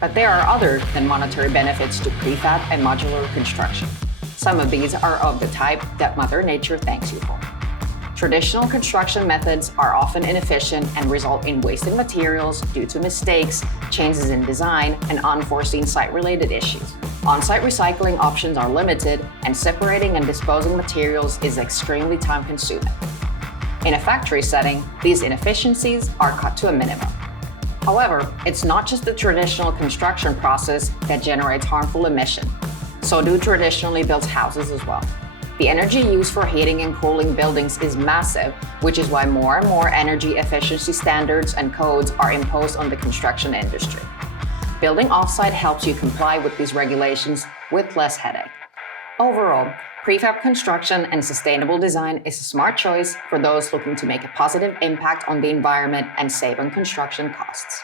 But there are other than monetary benefits to prefab and modular construction. Some of these are of the type that Mother Nature thanks you for. Traditional construction methods are often inefficient and result in wasted materials due to mistakes, changes in design, and unforeseen site-related issues. On-site recycling options are limited, and separating and disposing materials is extremely time-consuming. In a factory setting, these inefficiencies are cut to a minimum. However, it's not just the traditional construction process that generates harmful emission. So do traditionally built houses as well. The energy used for heating and cooling buildings is massive, which is why more and more energy efficiency standards and codes are imposed on the construction industry. Building offsite helps you comply with these regulations with less headache. Overall, prefab construction and sustainable design is a smart choice for those looking to make a positive impact on the environment and save on construction costs.